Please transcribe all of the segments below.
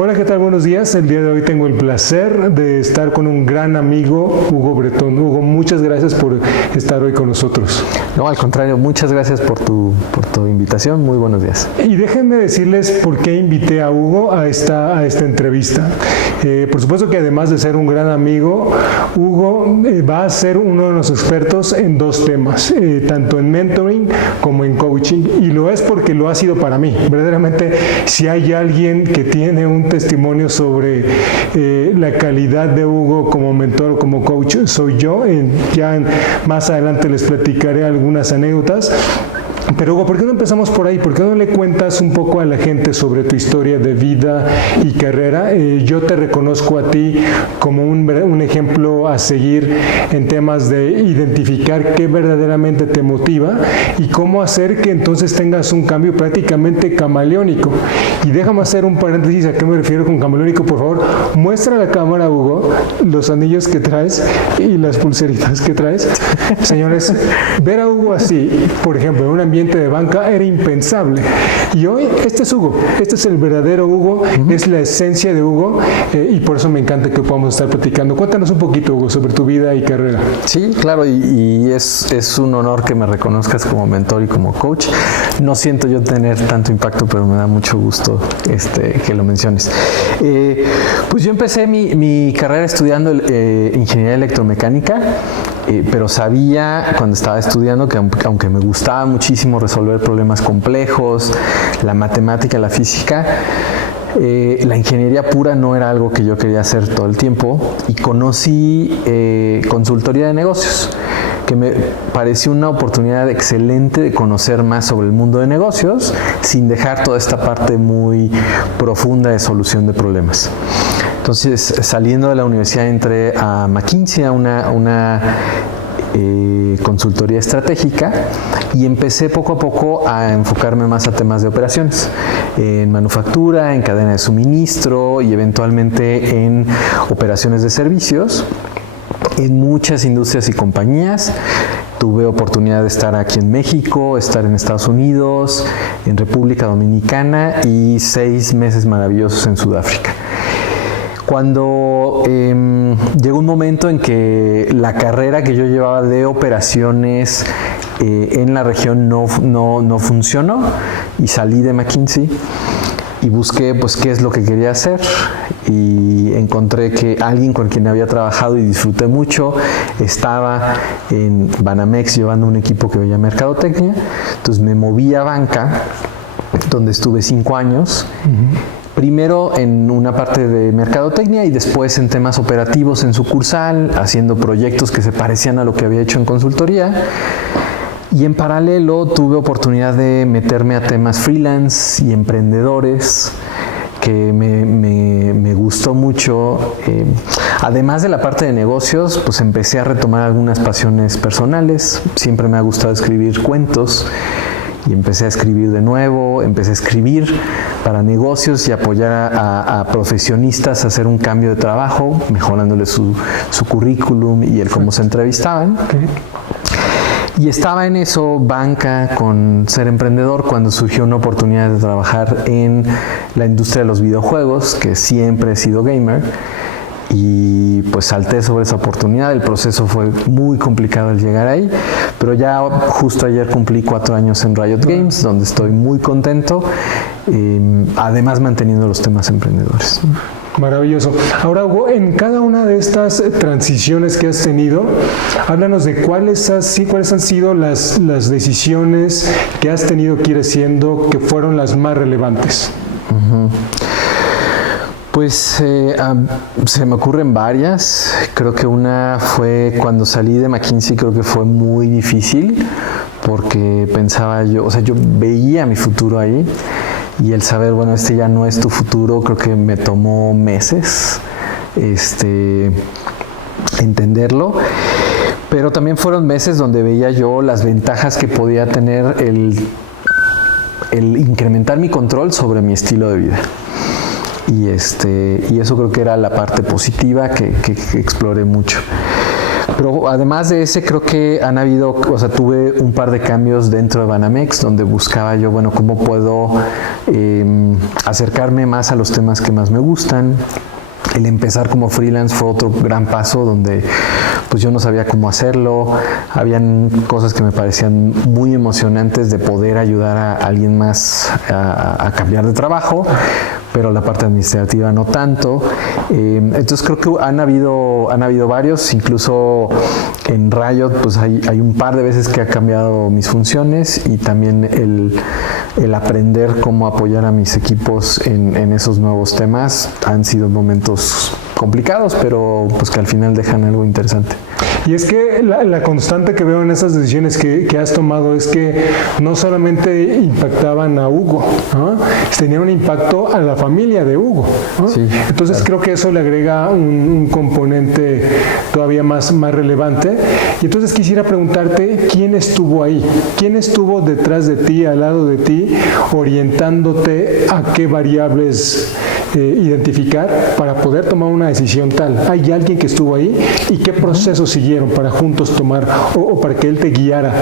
Hola, ¿qué tal? Buenos días. El día de hoy tengo el placer de estar con un gran amigo, Hugo Bretón. Hugo, muchas gracias por estar hoy con nosotros. No, al contrario, muchas gracias por tu invitación. Muy buenos días. Y déjenme decirles por qué invité a Hugo a esta entrevista. Por supuesto que además de ser un gran amigo, Hugo va a ser uno de los expertos en dos temas, tanto en mentoring como en coaching. Y lo es porque lo ha sido para mí. Verdaderamente, si hay alguien que tiene un testimonio sobre la calidad de Hugo como mentor o como coach, soy yo. Más adelante les platicaré algunas anécdotas. Pero Hugo, ¿por qué no empezamos por ahí? ¿Por qué no le cuentas un poco a la gente sobre tu historia de vida y carrera? Yo te reconozco a ti como un ejemplo a seguir en temas de identificar qué verdaderamente te motiva y cómo hacer que entonces tengas un cambio prácticamente camaleónico. Y déjame hacer un paréntesis, ¿a qué me refiero con camaleónico? Por favor, muestra a la cámara, Hugo, los anillos que traes y las pulseritas que traes. Señores, ver a Hugo así, por ejemplo, en un ambiente de banca era impensable. Y hoy, este es Hugo, este es el verdadero Hugo, es la esencia de Hugo, y por eso me encanta que podamos estar platicando. Cuéntanos un poquito, Hugo, sobre tu vida y carrera. Sí, claro, y es un honor que me reconozcas como mentor y como coach. No siento yo tener tanto impacto, pero me da mucho gusto que lo menciones. Pues yo empecé mi carrera estudiando ingeniería electromecánica, pero sabía cuando estaba estudiando que aunque me gustaba muchísimo resolver problemas complejos, la matemática, la física, la ingeniería pura no era algo que yo quería hacer todo el tiempo, y conocí consultoría de negocios, que me pareció una oportunidad excelente de conocer más sobre el mundo de negocios sin dejar toda esta parte muy profunda de solución de problemas. Entonces, saliendo de la universidad, entré a McKinsey, a una consultoría estratégica, y empecé poco a poco a enfocarme más a temas de operaciones, en manufactura, en cadena de suministro y eventualmente en operaciones de servicios en muchas industrias y compañías. Tuve oportunidad de estar aquí en México, estar en Estados Unidos, en República Dominicana y 6 meses maravillosos en Sudáfrica. Cuando llegó un momento en que la carrera que yo llevaba de operaciones en la región no funcionó, y salí de McKinsey y busqué pues qué es lo que quería hacer, y encontré que alguien con quien había trabajado y disfruté mucho estaba en Banamex llevando un equipo que veía mercadotecnia. Entonces me moví a banca, donde estuve 5 años. Primero en una parte de mercadotecnia y después en temas operativos en sucursal, haciendo proyectos que se parecían a lo que había hecho en consultoría. Y en paralelo tuve oportunidad de meterme a temas freelance y emprendedores, que me gustó mucho. Además de la parte de negocios, pues empecé a retomar algunas pasiones personales. Siempre me ha gustado escribir cuentos, y empecé a escribir de nuevo. Empecé a escribir para negocios y apoyar a profesionistas a hacer un cambio de trabajo, mejorándoles su currículum y el cómo se entrevistaban. Y estaba en eso, banca, con ser emprendedor, cuando surgió una oportunidad de trabajar en la industria de los videojuegos, que siempre he sido gamer, y pues salté sobre esa oportunidad. El proceso fue muy complicado al llegar ahí, pero ya justo ayer cumplí 4 años en Riot Games, donde estoy muy contento, además manteniendo los temas emprendedores. Maravilloso. Ahora, Hugo, en cada una de estas transiciones que has tenido, háblanos de cuáles han sido las decisiones que has tenido que ir haciendo que fueron las más relevantes. Pues se me ocurren varias. Creo que una fue cuando salí de McKinsey. Creo que fue muy difícil porque pensaba yo veía mi futuro ahí, y el saber, bueno, este ya no es tu futuro, creo que me tomó meses entenderlo. Pero también fueron meses donde veía yo las ventajas que podía tener el incrementar mi control sobre mi estilo de vida. Y eso creo que era la parte positiva que exploré mucho. Pero además de ese, creo que han habido, o sea, tuve un par de cambios dentro de Banamex donde buscaba yo, bueno, cómo puedo acercarme más a los temas que más me gustan. El empezar como freelance fue otro gran paso donde pues yo no sabía cómo hacerlo. Habían cosas que me parecían muy emocionantes de poder ayudar a alguien más a cambiar de trabajo, pero la parte administrativa no tanto. Entonces creo que han habido varios, incluso en Riot pues hay un par de veces que ha cambiado mis funciones, y también el aprender cómo apoyar a mis equipos en esos nuevos temas han sido momentos complicados, pero pues que al final dejan algo interesante. Y es que la constante que veo en esas decisiones que has tomado es que no solamente impactaban a Hugo, ¿no? Tenían un impacto a la familia de Hugo, ¿no? Sí, entonces claro. Creo que eso le agrega un componente todavía más relevante. Y entonces quisiera preguntarte, ¿quién estuvo ahí? ¿Quién estuvo detrás de ti, al lado de ti, orientándote a qué variables identificar para poder tomar una decisión tal? ¿Hay alguien que estuvo ahí? ¿Y qué procesos siguieron para juntos tomar o para que él te guiara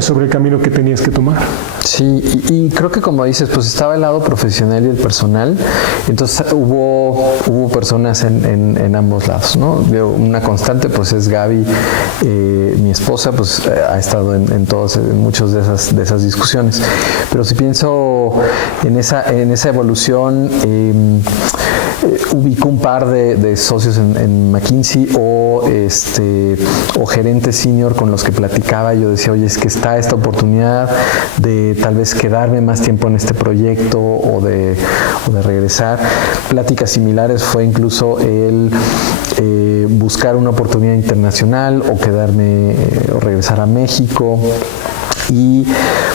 sobre el camino que tenías que tomar? Sí, y creo que como dices, pues estaba el lado profesional y el personal. Entonces hubo personas en ambos lados, ¿no? Una constante pues es Gaby, mi esposa, pues ha estado en muchas de esas discusiones. Pero si pienso en esa evolución, ubico un par de socios en McKinsey o gerentes senior con los que platicaba. Yo decía, oye, es que está esta oportunidad de tal vez quedarme más tiempo en este proyecto o de regresar. Pláticas similares fue incluso el buscar una oportunidad internacional o quedarme o regresar a México. Y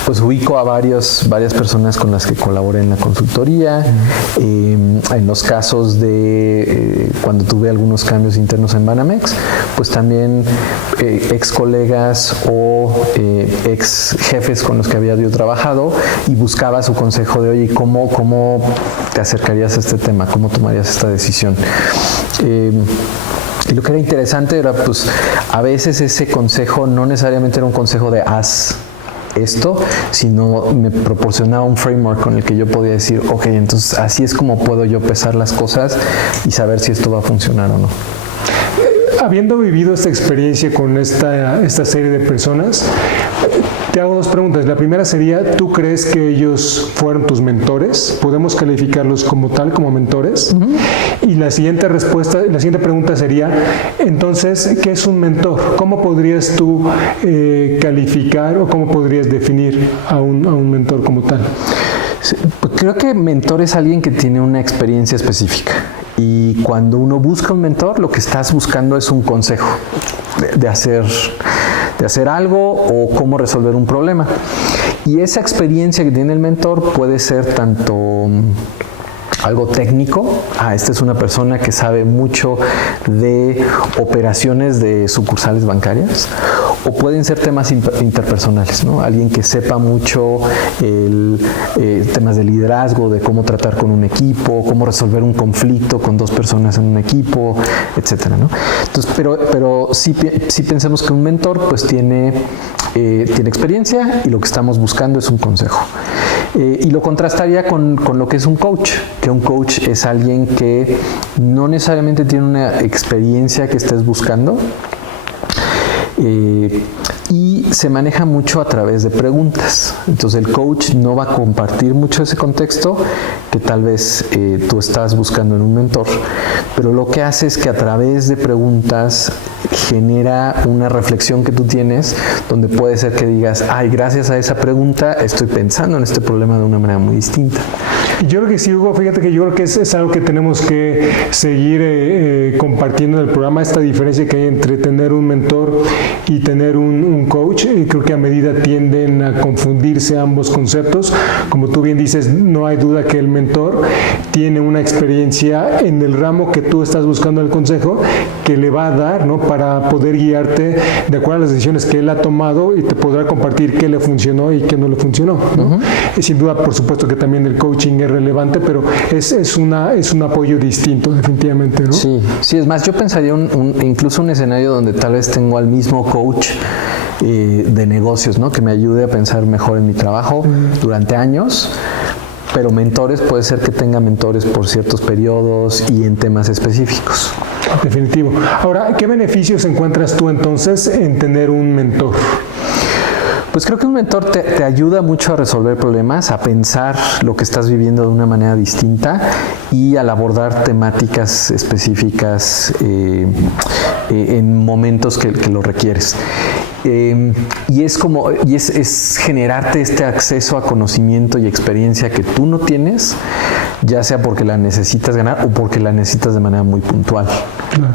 pues ubico a varias personas con las que colaboré en la consultoría. En los casos de cuando tuve algunos cambios internos en Banamex, pues también ex colegas o ex jefes con los que había yo trabajado, y buscaba su consejo de, oye, ¿cómo te acercarías a este tema? ¿Cómo tomarías esta decisión? Y lo que era interesante era, pues, a veces ese consejo no necesariamente era un consejo de haz esto, sino me proporcionaba un framework con el que yo podía decir, ok, entonces así es como puedo yo pesar las cosas y saber si esto va a funcionar o no. Habiendo vivido esta experiencia con esta serie de personas, te hago dos preguntas. La primera sería, ¿tú crees que ellos fueron tus mentores? ¿Podemos calificarlos como tal, como mentores? Uh-huh. Y la siguiente pregunta sería, entonces, ¿qué es un mentor? ¿Cómo podrías tú calificar o cómo podrías definir a un mentor como tal? Sí, pues creo que mentor es alguien que tiene una experiencia específica. Y cuando uno busca un mentor, lo que estás buscando es un consejo de hacer algo o cómo resolver un problema. Y esa experiencia que tiene el mentor puede ser tanto algo técnico. Esta es una persona que sabe mucho de operaciones de sucursales bancarias, o pueden ser temas interpersonales, ¿no? Alguien que sepa mucho temas de liderazgo, de cómo tratar con un equipo, cómo resolver un conflicto con dos personas en un equipo, etcétera, ¿no? Entonces, pero sí pensemos que un mentor pues tiene experiencia, y lo que estamos buscando es un consejo. Y lo contrastaría con lo que es un coach, que un coach es alguien que no necesariamente tiene una experiencia que estés buscando, y se maneja mucho a través de preguntas. Entonces el coach no va a compartir mucho ese contexto que tal vez tú estás buscando en un mentor, pero lo que hace es que a través de preguntas genera una reflexión que tú tienes, donde puede ser que digas, gracias a esa pregunta estoy pensando en este problema de una manera muy distinta. Y yo creo que sí, Hugo, fíjate que yo creo que es algo que tenemos que seguir compartiendo en el programa, esta diferencia que hay entre tener un mentor y tener un coach. Y creo que a medida tienden a confundirse ambos conceptos. Como tú bien dices, no hay duda que el mentor tiene una experiencia en el ramo que tú estás buscando el consejo, que le va a dar, ¿no?, para poder guiarte de acuerdo a las decisiones que él ha tomado, y te podrá compartir qué le funcionó y qué no le funcionó, ¿no? Uh-huh. Y sin duda, por supuesto, que también el coaching es relevante, pero es un apoyo distinto, definitivamente, ¿no? Sí, es más, yo pensaría incluso un escenario donde tal vez tengo al mismo coach de negocios, ¿no? Que me ayude a pensar mejor en mi trabajo durante años. Pero mentores, puede ser que tenga mentores por ciertos periodos y en temas específicos. Definitivo. Ahora, ¿qué beneficios encuentras tú entonces en tener un mentor? Pues creo que un mentor te ayuda mucho a resolver problemas, a pensar lo que estás viviendo de una manera distinta y al abordar temáticas específicas en momentos que lo requieres. Y es generarte este acceso a conocimiento y experiencia que tú no tienes, ya sea porque la necesitas ganar o porque la necesitas de manera muy puntual. Claro.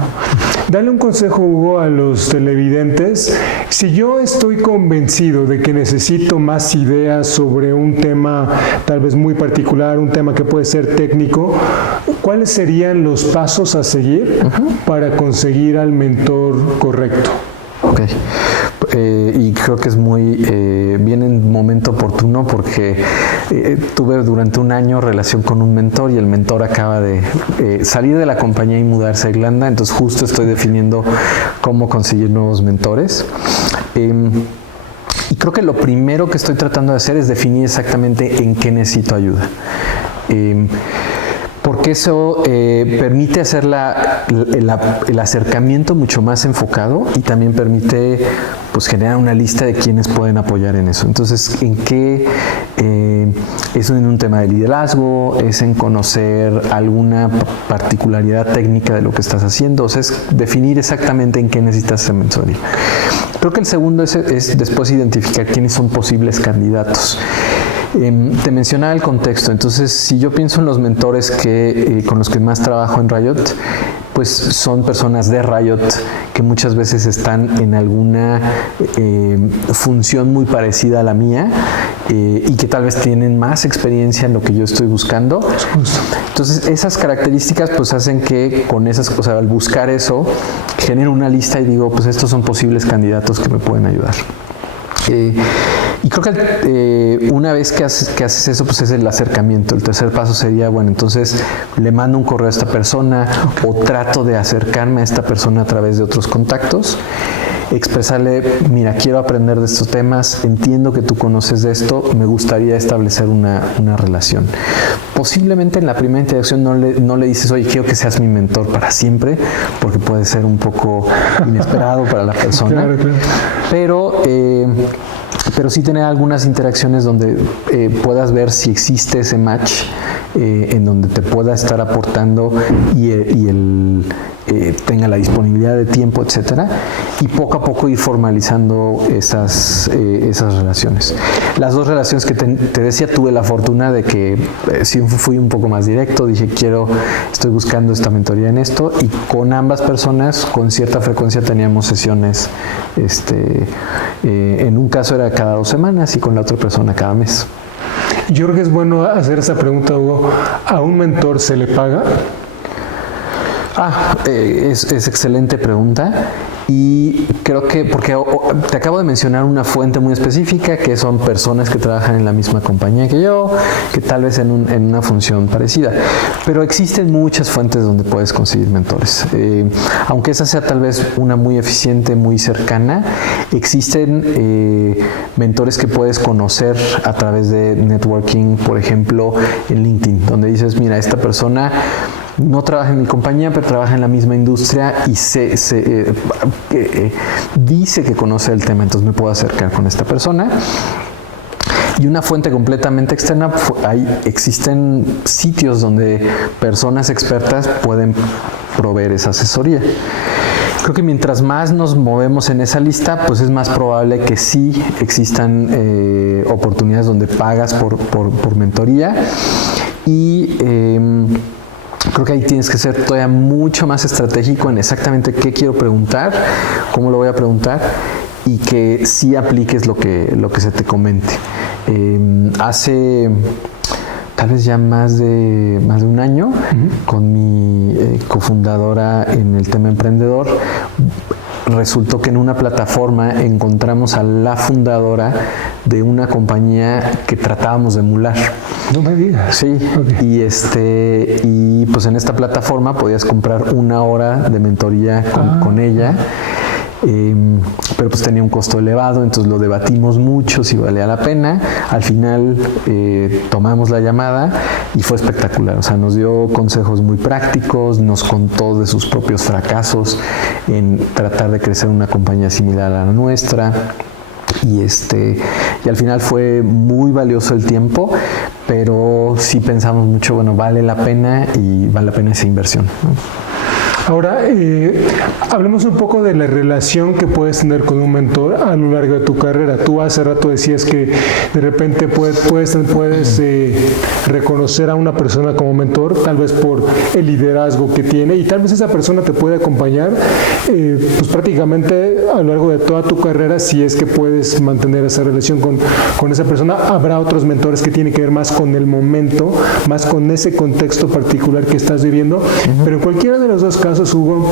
Dale un consejo, Hugo, a los televidentes. Si yo estoy convencido de que necesito más ideas sobre un tema tal vez muy particular, un tema que puede ser técnico, ¿cuáles serían los pasos a seguir para conseguir al mentor correcto? Ok. Y creo que es viene en momento oportuno porque tuve durante un año relación con un mentor y el mentor acaba de salir de la compañía y mudarse a Irlanda, entonces justo estoy definiendo cómo conseguir nuevos mentores. Y creo que lo primero que estoy tratando de hacer es definir exactamente en qué necesito ayuda. Porque eso permite hacer el acercamiento mucho más enfocado y también permite pues generar una lista de quienes pueden apoyar en eso. Entonces, ¿en qué? Es en un tema de liderazgo, es en conocer alguna particularidad técnica de lo que estás haciendo, o sea, es definir exactamente en qué necesitas esa mentoría. Creo que el segundo es después identificar quiénes son posibles candidatos. Te mencionaba el contexto, entonces si yo pienso en los mentores con los que más trabajo en Riot, pues son personas de Riot que muchas veces están en alguna función muy parecida a la mía y que tal vez tienen más experiencia en lo que yo estoy buscando. Entonces esas características pues hacen que con esas cosas, al buscar eso, genero una lista y digo, pues estos son posibles candidatos que me pueden ayudar. Y creo que una vez que haces eso, pues es el acercamiento. El tercer paso sería, bueno, entonces le mando un correo a esta persona o trato de acercarme a esta persona a través de otros contactos, expresarle, mira, quiero aprender de estos temas, entiendo que tú conoces de esto, me gustaría establecer una relación. Posiblemente en la primera interacción no le dices, oye, quiero que seas mi mentor para siempre, porque puede ser un poco inesperado para la persona. Claro. Pero sí tener algunas interacciones donde puedas ver si existe ese match en donde te pueda estar aportando y él tenga la disponibilidad de tiempo, etcétera, y poco a poco ir formalizando esas relaciones. Las dos relaciones que te decía, tuve la fortuna de que sí fui un poco más directo, dije estoy buscando esta mentoría en esto, y con ambas personas con cierta frecuencia teníamos sesiones, en un caso era cada 2 semanas y con la otra persona cada mes. Yo creo que es bueno hacer esa pregunta, Hugo. ¿A un mentor se le paga? Es excelente pregunta y creo que, porque te acabo de mencionar una fuente muy específica que son personas que trabajan en la misma compañía que yo, que tal vez en una función parecida, pero existen muchas fuentes donde puedes conseguir mentores. Aunque esa sea tal vez una muy eficiente, muy cercana, existen mentores que puedes conocer a través de networking, por ejemplo, en LinkedIn, donde dices, mira, esta persona no trabaja en mi compañía, pero trabaja en la misma industria y dice que conoce el tema, entonces me puedo acercar con esta persona. Y una fuente completamente externa, existen sitios donde personas expertas pueden proveer esa asesoría. Creo que mientras más nos movemos en esa lista, pues es más probable que sí existan oportunidades donde pagas por mentoría y creo que ahí tienes que ser todavía mucho más estratégico en exactamente qué quiero preguntar, cómo lo voy a preguntar y que sí apliques lo que se te comente. Hace tal vez ya más de un año, con mi cofundadora en el tema emprendedor, resultó que en una plataforma encontramos a la fundadora de una compañía que tratábamos de emular. No me digas. Sí, okay. Y pues en esta plataforma podías comprar 1 hora de mentoría con ella. Pero pues tenía un costo elevado, entonces lo debatimos mucho si valía la pena. Al final tomamos la llamada y fue espectacular. O sea, nos dio consejos muy prácticos, nos contó de sus propios fracasos en tratar de crecer una compañía similar a la nuestra. Y al final fue muy valioso el tiempo, pero sí pensamos mucho, bueno, vale la pena y vale la pena esa inversión, ¿no? Ahora, hablemos un poco de la relación que puedes tener con un mentor a lo largo de tu carrera. Tú hace rato decías que de repente puedes reconocer a una persona como mentor, tal vez por el liderazgo que tiene, y tal vez esa persona te puede acompañar pues prácticamente a lo largo de toda tu carrera, si es que puedes mantener esa relación con esa persona. Habrá otros mentores que tienen que ver más con el momento, más con ese contexto particular que estás viviendo, pero en cualquiera de los dos casos, Hugo,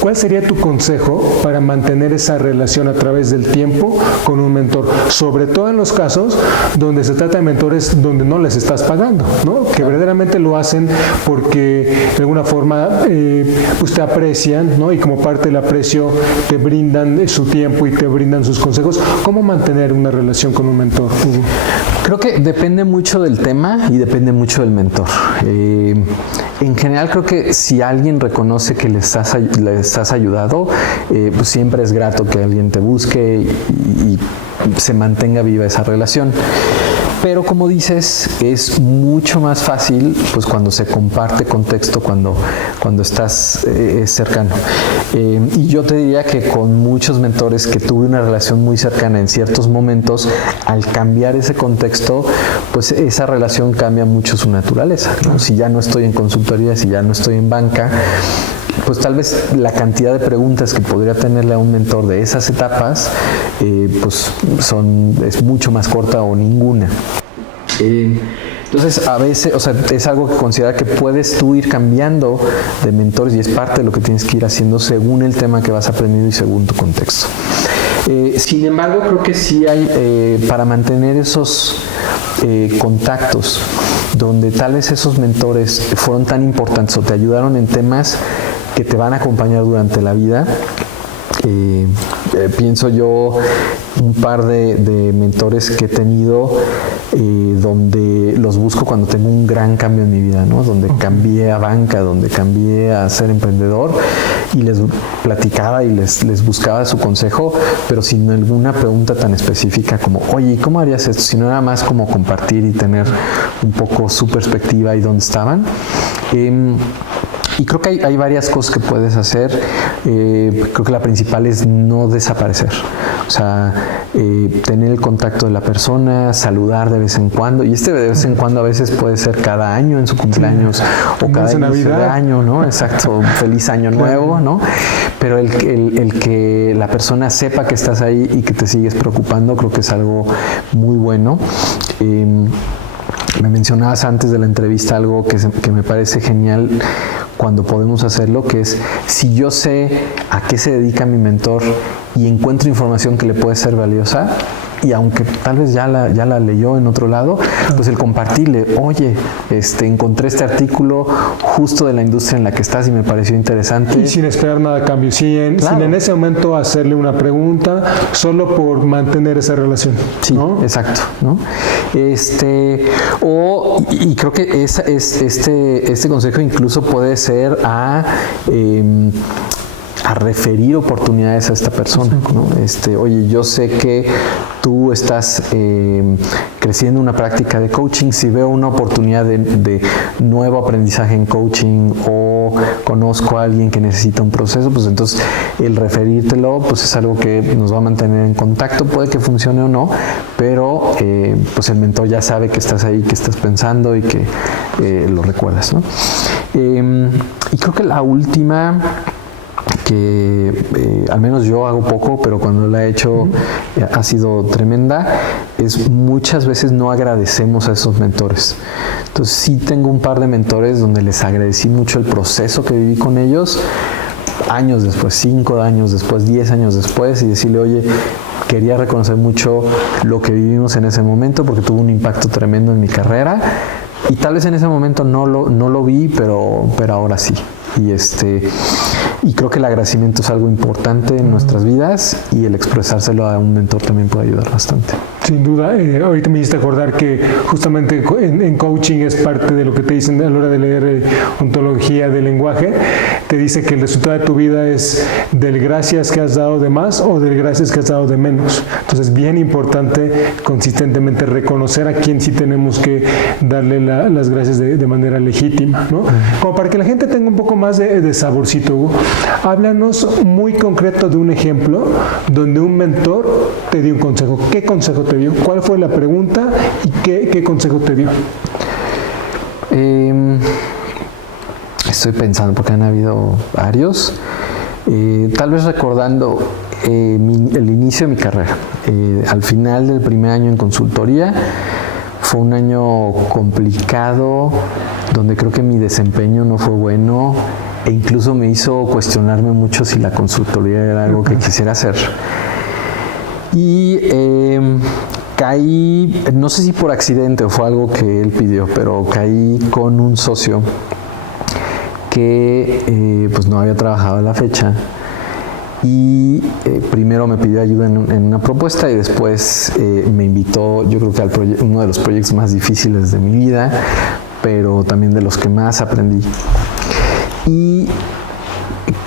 ¿cuál sería tu consejo para mantener esa relación a través del tiempo con un mentor? Sobre todo en los casos donde se trata de mentores donde no les estás pagando, ¿no? Que verdaderamente lo hacen porque de alguna forma pues te aprecian, ¿no? Y como parte del aprecio te brindan su tiempo y te brindan sus consejos. ¿Cómo mantener una relación con un mentor, Hugo? Creo que depende mucho del tema y depende mucho del mentor. En general creo que si alguien reconoce que le estás ayudado, pues siempre es grato que alguien te busque y se mantenga viva esa relación. Pero como dices, es mucho más fácil pues cuando se comparte contexto, cuando estás cercano. Y yo te diría que con muchos mentores que tuve una relación muy cercana en ciertos momentos, al cambiar ese contexto, pues esa relación cambia mucho su naturaleza, ¿no? Si ya no estoy en consultoría, si ya no estoy en banca, pues tal vez la cantidad de preguntas que podría tenerle a un mentor de esas etapas, pues es mucho más corta o ninguna. Entonces a veces, o sea, es algo que considera que puedes tú ir cambiando de mentores y es parte de lo que tienes que ir haciendo según el tema que vas aprendiendo y según tu contexto. Sin embargo, creo que sí hay, para mantener esos contactos donde tal vez esos mentores fueron tan importantes o te ayudaron en temas que te van a acompañar durante la vida. Pienso yo un par de mentores que he tenido donde los busco cuando tengo un gran cambio en mi vida, ¿no? Donde cambié a banca, donde cambié a ser emprendedor y les platicaba y les buscaba su consejo, pero sin alguna pregunta tan específica como, oye, ¿cómo harías esto? Sino nada más como compartir y tener un poco su perspectiva y dónde estaban. Y creo que hay varias cosas que puedes hacer. Creo que la principal es no desaparecer. O sea, tener el contacto de la persona, saludar de vez en cuando. Y de vez en cuando a veces puede ser cada año en su cumpleaños o cada inicio de año, ¿no? Exacto, feliz año nuevo, ¿no? Pero el que la persona sepa que estás ahí y que te sigues preocupando, creo que es algo muy bueno. Me mencionabas antes de la entrevista algo que me parece genial cuando podemos hacerlo, que es si yo sé a qué se dedica mi mentor y encuentro información que le puede ser valiosa, y aunque tal vez ya la leyó en otro lado, pues el compartirle, oye, encontré este artículo justo de la industria en la que estás y me pareció interesante. Y sin esperar nada a cambio, sin en ese momento hacerle una pregunta, solo por mantener esa relación. Sí, ¿no? Exacto, ¿no? Y creo que este consejo incluso puede ser a referir oportunidades a esta persona, ¿no? Oye, yo sé que tú estás creciendo una práctica de coaching, si veo una oportunidad de nuevo aprendizaje en coaching o conozco a alguien que necesita un proceso, pues entonces el referírtelo pues es algo que nos va a mantener en contacto, puede que funcione o no, pero pues el mentor ya sabe que estás ahí, que estás pensando y que lo recuerdas, ¿no? Y creo que la última, que al menos yo hago poco, pero cuando la he hecho ha sido tremenda, es muchas veces no agradecemos a esos mentores. Entonces sí tengo un par de mentores donde les agradecí mucho el proceso que viví con ellos, años después, 5 años después, 10 años después, y decirle, oye, quería reconocer mucho lo que vivimos en ese momento porque tuvo un impacto tremendo en mi carrera, y tal vez en ese momento no lo vi, pero ahora sí. Y creo que el agradecimiento es algo importante en nuestras vidas, y el expresárselo a un mentor también puede ayudar bastante. Sin duda, ahorita me hiciste acordar que justamente en coaching es parte de lo que te dicen a la hora de leer ontología del lenguaje. Te dice que el resultado de tu vida es del gracias que has dado de más o del gracias que has dado de menos. Entonces, bien importante consistentemente reconocer a quién sí tenemos que darle las gracias de manera legítima, ¿no? Como para que la gente tenga un poco más de saborcito, Hugo. Háblanos muy concreto de un ejemplo donde un mentor te dio un consejo. ¿Qué consejo te dio? ¿Cuál fue la pregunta y qué consejo te dio? Estoy pensando porque han habido varios. Tal vez recordando el inicio de mi carrera. Al final del primer año en consultoría fue un año complicado, donde creo que mi desempeño no fue bueno, e incluso me hizo cuestionarme mucho si la consultoría era algo que quisiera hacer. Y caí, no sé si por accidente o fue algo que él pidió, pero caí con un socio que pues no había trabajado a la fecha, y primero me pidió ayuda en una propuesta, y después me invitó, yo creo que uno de los proyectos más difíciles de mi vida, pero también de los que más aprendí. Y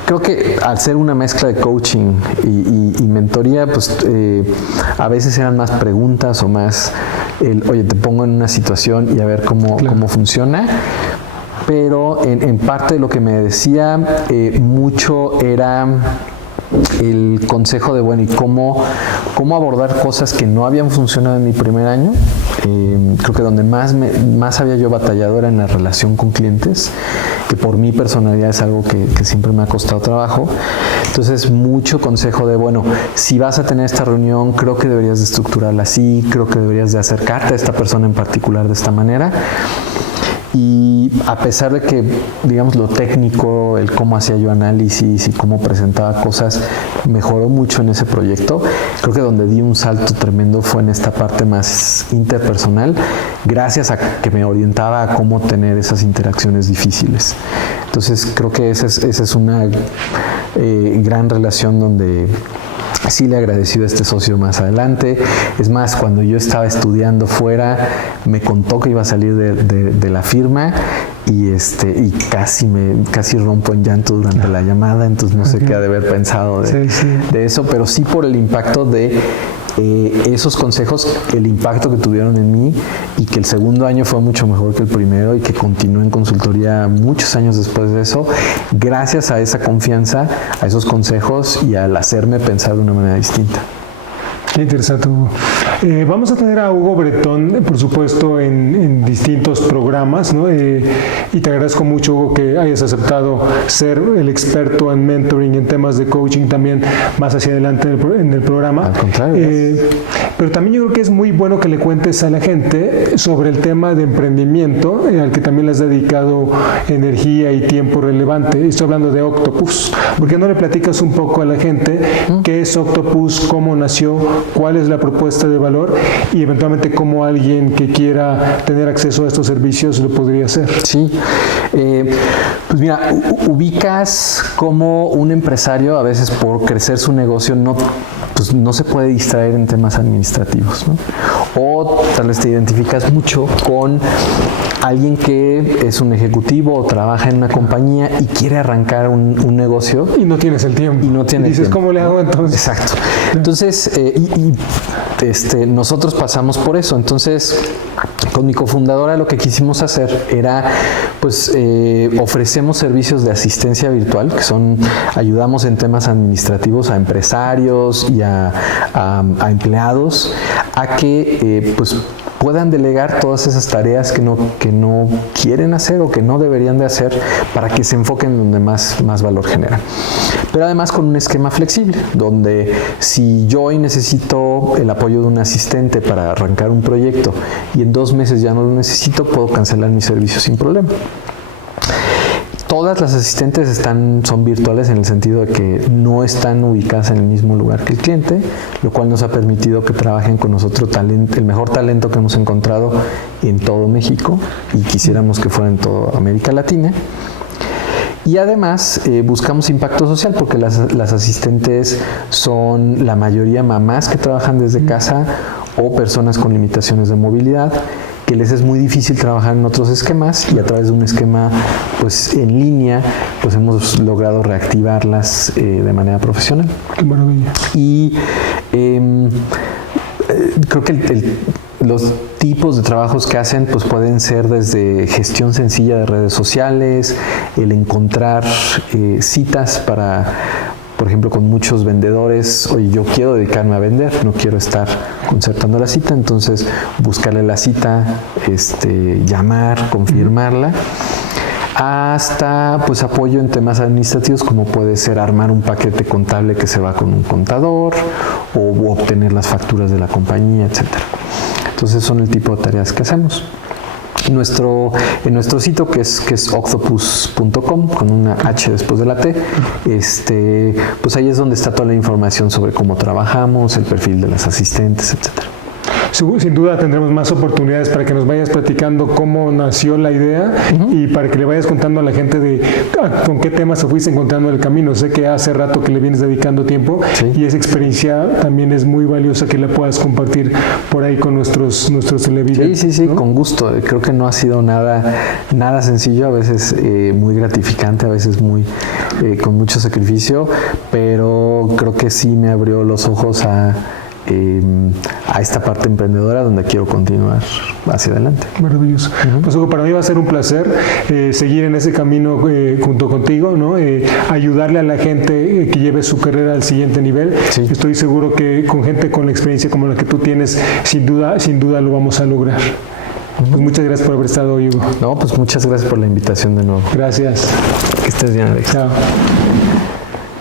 creo que al ser una mezcla de coaching y mentoría, pues a veces eran más preguntas o más oye, te pongo en una situación y a ver cómo funciona. Pero en parte de lo que me decía mucho era el consejo de, bueno, ¿y cómo abordar cosas que no habían funcionado en mi primer año? Creo que donde más había yo batallado era en la relación con clientes, que por mi personalidad es algo que siempre me ha costado trabajo. Entonces, mucho consejo de, bueno, si vas a tener esta reunión, creo que deberías de estructurarla así, creo que deberías de acercarte a esta persona en particular de esta manera. Y a pesar de que, digamos, lo técnico, el cómo hacía yo análisis y cómo presentaba cosas, mejoró mucho en ese proyecto, creo que donde di un salto tremendo fue en esta parte más interpersonal, gracias a que me orientaba a cómo tener esas interacciones difíciles. Entonces, creo que esa es una gran relación donde sí le agradecí a este socio más adelante. Es más, cuando yo estaba estudiando fuera, me contó que iba a salir de la firma, y casi rompo en llanto durante la llamada. Entonces no sé qué ha de haber pensado de eso, pero sí por el impacto de esos consejos, el impacto que tuvieron en mí, y que el segundo año fue mucho mejor que el primero, y que continué en consultoría muchos años después de eso, gracias a esa confianza, a esos consejos y al hacerme pensar de una manera distinta. Qué interesante, Hugo. Vamos a tener a Hugo Bretón, por supuesto, en distintos programas, ¿no? Y te agradezco mucho, Hugo, que hayas aceptado ser el experto en mentoring, en temas de coaching también más hacia adelante en el programa. Al contrario. Pero también yo creo que es muy bueno que le cuentes a la gente sobre el tema de emprendimiento, al que también le has dedicado energía y tiempo relevante. Estoy hablando de Octopus. ¿Por qué no le platicas un poco a la gente qué es Octopus, cómo nació, cuál es la propuesta de valor, y eventualmente cómo alguien que quiera tener acceso a estos servicios lo podría hacer? Sí, pues mira, ubicas como un empresario a veces por crecer su negocio no se puede distraer en temas administrativos, ¿no? O tal vez te identificas mucho con alguien que es un ejecutivo o trabaja en una compañía y quiere arrancar un negocio. Y no tienes el tiempo. Y no tienes dices, tiempo, ¿cómo le hago entonces? Exacto. Entonces, nosotros pasamos por eso. Entonces, con mi cofundadora lo que quisimos hacer era, pues, ofrecemos servicios de asistencia virtual, que ayudamos en temas administrativos a empresarios y a empleados a que, pues, puedan delegar todas esas tareas que no quieren hacer o que no deberían de hacer, para que se enfoquen donde más valor generan. Pero además con un esquema flexible, donde si yo hoy necesito el apoyo de un asistente para arrancar un proyecto y en 2 meses ya no lo necesito, puedo cancelar mi servicio sin problema. Todas las asistentes son virtuales en el sentido de que no están ubicadas en el mismo lugar que el cliente, lo cual nos ha permitido que trabajen con nosotros el mejor talento que hemos encontrado en todo México y quisiéramos que fuera en toda América Latina. Y además buscamos impacto social porque las asistentes son la mayoría mamás que trabajan desde casa o personas con limitaciones de movilidad, que les es muy difícil trabajar en otros esquemas y a través de un esquema pues en línea pues hemos logrado reactivarlas de manera profesional. Qué maravilla. Y creo que los tipos de trabajos que hacen pues pueden ser desde gestión sencilla de redes sociales, el encontrar citas para, por ejemplo, con muchos vendedores, oye, yo quiero dedicarme a vender, no quiero estar concertando la cita, entonces buscarle la cita, llamar, confirmarla, hasta pues apoyo en temas administrativos como puede ser armar un paquete contable que se va con un contador o obtener las facturas de la compañía, etcétera. Entonces son el tipo de tareas que hacemos. En nuestro sitio que es octopus.com con una H después de la T, pues ahí es donde está toda la información sobre cómo trabajamos, el perfil de las asistentes, etcétera. Sin duda tendremos más oportunidades para que nos vayas platicando cómo nació la idea y para que le vayas contando a la gente de con qué temas se fuiste encontrando en el camino. Sé que hace rato que le vienes dedicando tiempo y esa experiencia también es muy valiosa que la puedas compartir por ahí con nuestros televidentes. Sí, ¿no? Con gusto. Creo que no ha sido nada sencillo, a veces muy gratificante, a veces con mucho sacrificio, pero creo que sí me abrió los ojos a esta parte emprendedora donde quiero continuar hacia adelante. Maravilloso. Pues Hugo, para mí va a ser un placer seguir en ese camino junto contigo, ¿no? Ayudarle a la gente que lleve su carrera al siguiente nivel. Sí. Estoy seguro que con gente con la experiencia como la que tú tienes, sin duda lo vamos a lograr. Pues muchas gracias por haber estado hoy, Hugo. No, pues muchas gracias por la invitación de nuevo. Gracias. Que estés bien, Alex. Chao.